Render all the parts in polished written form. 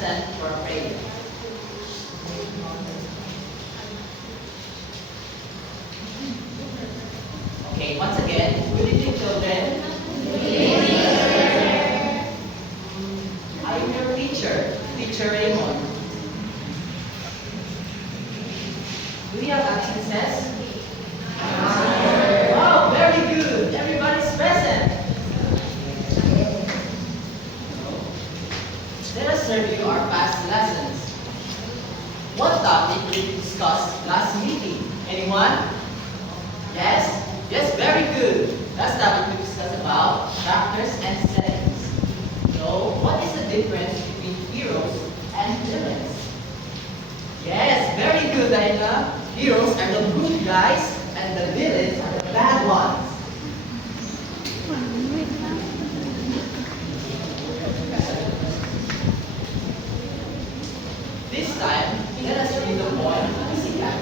stand for a prayer. Okay, once again, good evening, children. I'm your teacher, Teacher Raymond. Do we have absences? Wow, very good. Everybody's present. Let us review our past lessons. What topic did we discuss last meeting? Anyone? Yes? Yes, very good. Last topic we discussed about characters and settings. So, what is the difference between heroes and villains? Yes, very good, Diana. Heroes are the good guys and the villains are the bad ones. This time, let us read the poem Pussycat.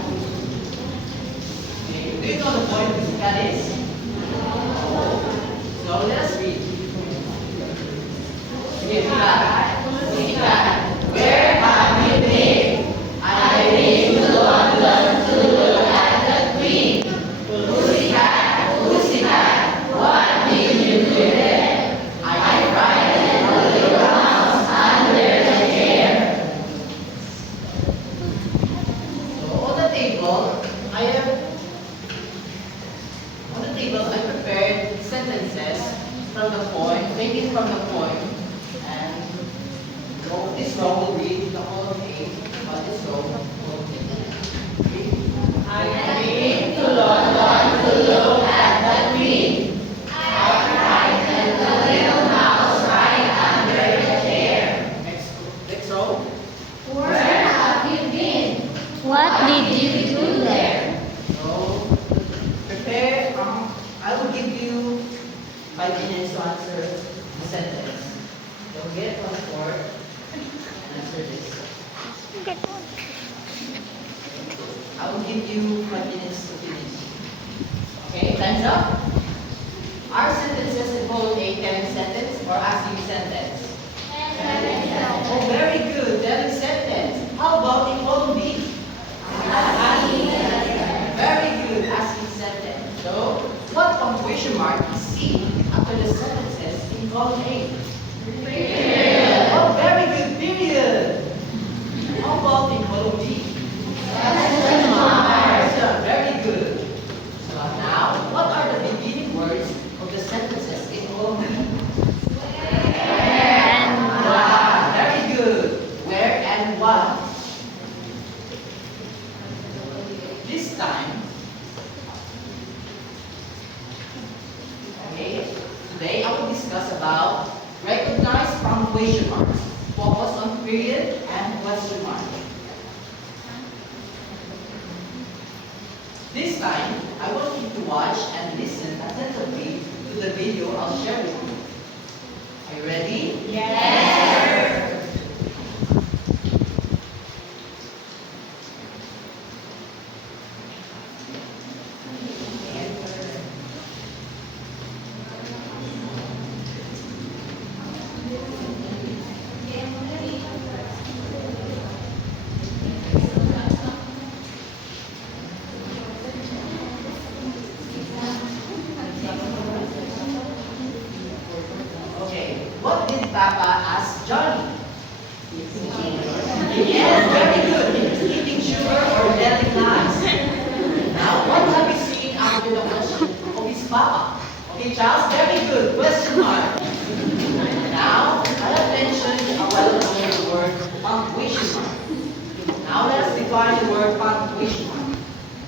Okay, do you know the poem Pussycat is? So let us read. Pussycat, Pussycat, where have you been? I came to London to look at the Queen. Pussycat, Pussycat, what did you do there? I frightened a little mouse under the chair. So on the table, I prepared sentences from the poem, taken from the poem, and this row will read the whole thing, but this row will read. I came to London to look at the Queen. I frightened the little mouse right under the chair. Next row. Where have you been? What did you do there? So, prepare. I will give you 5 minutes to answer the sentence. You'll get 1/4 and answer this. I will give you 5 minutes to finish. Okay, time's up. Are sentences in whole a telling sentence or asking sentence? Oh, very good. Telling sentence. How about in column B? Very good. Asking sentence. So, what punctuation mark is seen after the sentences in column A? Period. Oh, very good. Period. How about in column B? Question mark. Very good. So now, what are the beginning words of the sentences in column B? What? Very good. Where and what? This time, okay, today I will discuss about recognize punctuation marks. Focus on period and question mark. This time, I want you to watch and listen attentively to the video I'll share with you. Are you ready? Yes. Okay, what did Papa ask Johnny? Yes, very good. He was eating sugar or telling lies. Now, what have you seen after the question of his Papa? Okay, Charles, very good. Question mark. Now, I have mentioned a while ago the word punctuation mark. Now, let us define the word punctuation mark.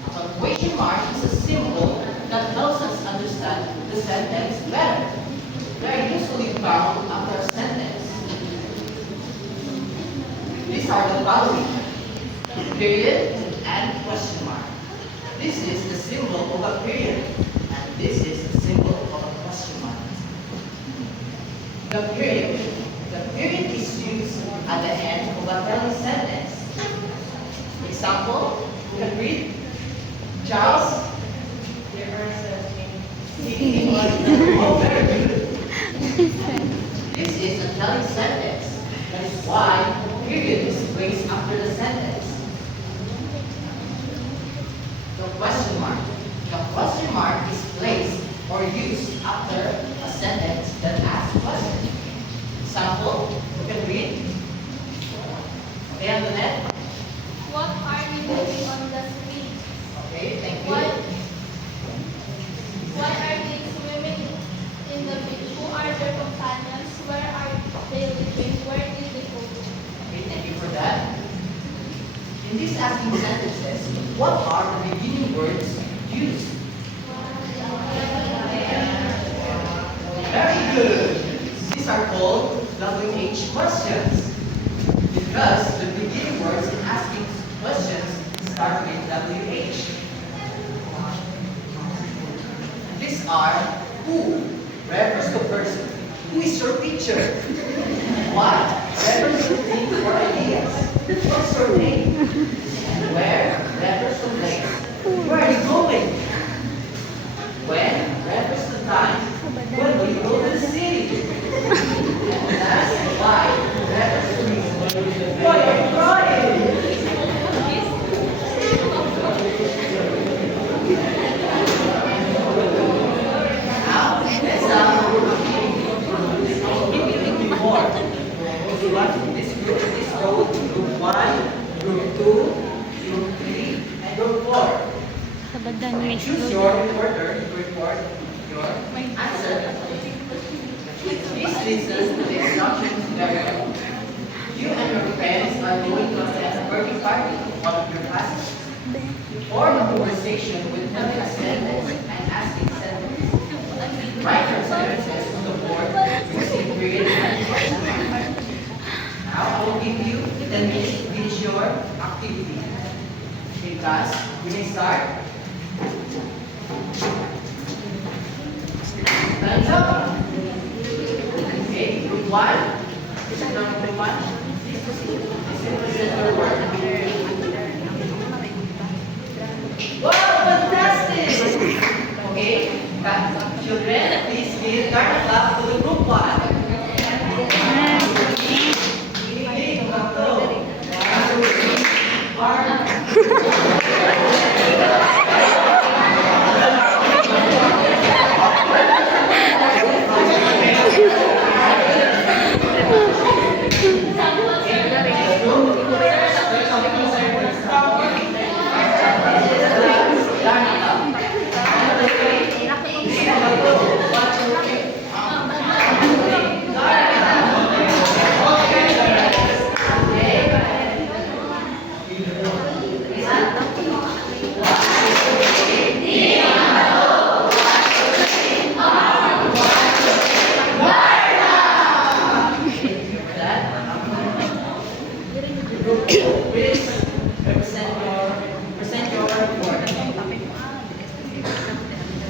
A punctuation mark is a symbol that helps us understand the sentence better. They are usually found after a sentence. These are the following: period and question mark. This is the symbol of a period, and this is the symbol of a question mark. The period. The period is used at the end of a telling sentence. Example, you can read. Charles, there are 17. Oh, very good. This is a telling sentence. That is why period is placed after the sentence? The question mark. The question mark is placed or used after a sentence that asks a question. Example, you can read. Okay, Antoinette? What are you doing on the street? Okay, thank you. Why are they swimming in the beach? Who are their companions? Where are they living? Where did they go? Okay, thank you for that. In these asking sentences, what are the beginning words used? Very good. These are called WH questions because the beginning words in asking questions start with WH. And these are who refers to person. Who is your teacher? What refers to things or ideas? What's your name? And where refers to place. Where are you going? When refers to time. When will you go to the city? And last, why refers to reason. Why are you crying? Now, let's before. This row, group 1, group 2, group 3, and group 4. Choose your reporter to report your answer. Please listen to the instructions very well. You and your friends are going to attend a birthday party of one of your classes. Form a conversation with them as sentence and asking sentence. Write your sentences on the board using period and question mark. Now I will give you 10 minutes to finish your activity. Okay, class, you may start. Time's up. Okay, group 1. This is number group 1. Present your work. Wow, fantastic! Okay, children, please give turn clap to the group 1.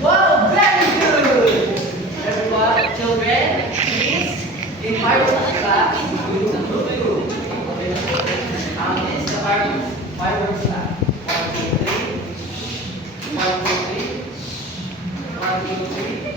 Wow, very good! Everyone, children, please invite the class to the group 2. This is the fireworks class. 1, 2, 3. 1, 2, 3. 1, 2, 3.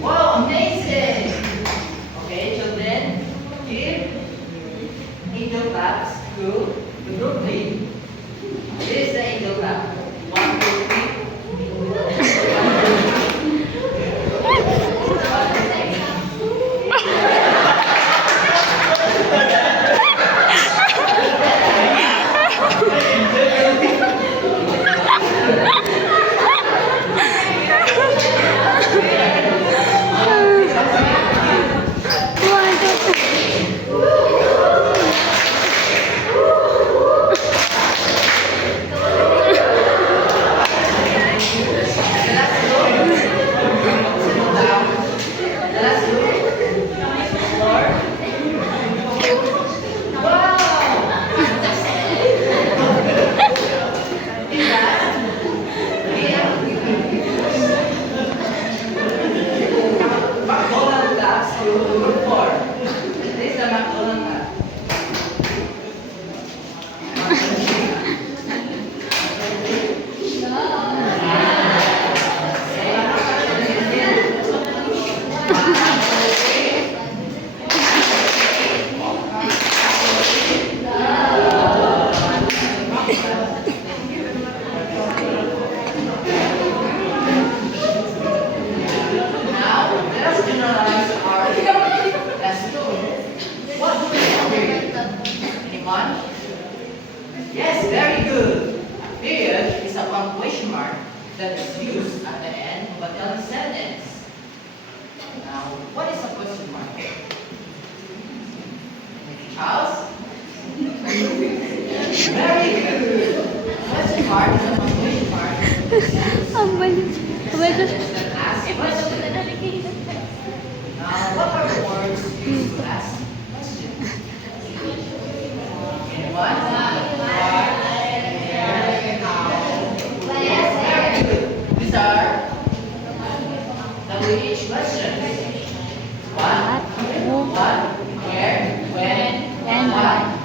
Wow, amazing! Okay, children, give angel claps to the group 3. This is the angel clap. 1, 2, 3. Yes, very good. A period is a punctuation mark that is used at the end of a telling sentence. Now, what is a question mark? Charles? Very good. Question mark is a punctuation mark that is used Ang balik. in Oh my gosh. sentences that ask questions. Now, what are the words used to ask questions? In what? What? Where? How? Yes, very good. These are the which questions. What? What? Where? When? And Why?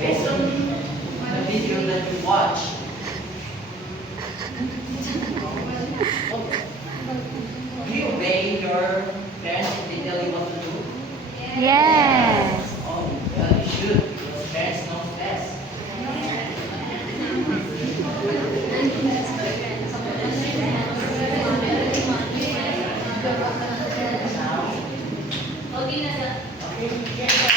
Based on the video that you watch, do you obey your parents if they tell you what to do? Yes. Oh, well, you should, because parents know best. Now, okay.